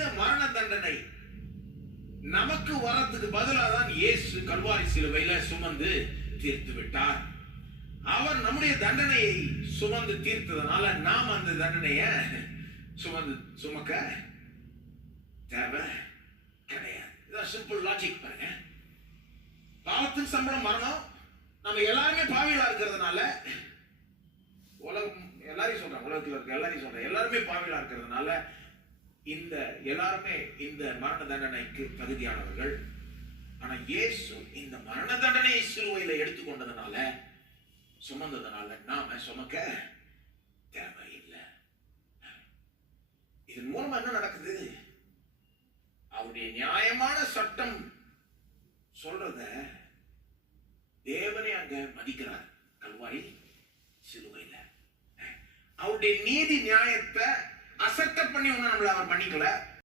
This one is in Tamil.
இந்த மரண தண்டனை நமக்கு வரத்துக்கு பதிலாக தான் இயேசு கல்வாரி சிலுவையில சுமந்து தீர்த்து விட்டார். அவர் நம்முடைய தண்டனையை சுமந்து தீர்த்ததனால நாம் அந்த தண்டனைய சுமக்க தேவை கிடையாது. இதான் சிம்பிள் லாஜிக் பாருங்க. பாவத்தின் சம்பளம் மரணம். நம்ம எல்லாருமே பாவிகளா இருக்கிறதுனால, உலகம் எல்லாரையும் சொல்றேன், உலகத்தில் இருக்க எல்லாரையும் சொல்றேன், எல்லாருமே பாவிகளா இருக்கிறதுனால இந்த எல்லாருமே இந்த மரண தண்டனைக்கு தகுதியானவர்கள். ஆனா இயேசு இந்த மரண தண்டனையை சிலுவையில எடுத்துக்கொண்டதுனால, சுமந்ததுனால நாம சுமக்க தேவையில்லை. இதன் மூலமா என்ன நடக்குது? அவருடைய நியாயமான சட்டம் சொல்றத தேவனே அங்க மதிக்கிறார். கல்வாரி சிலுவையில அவருடைய நீதி நியாயத்தை அசட்ட பண்ணி ஒன்னும் நம்மள அவர் பண்ணிக்கல.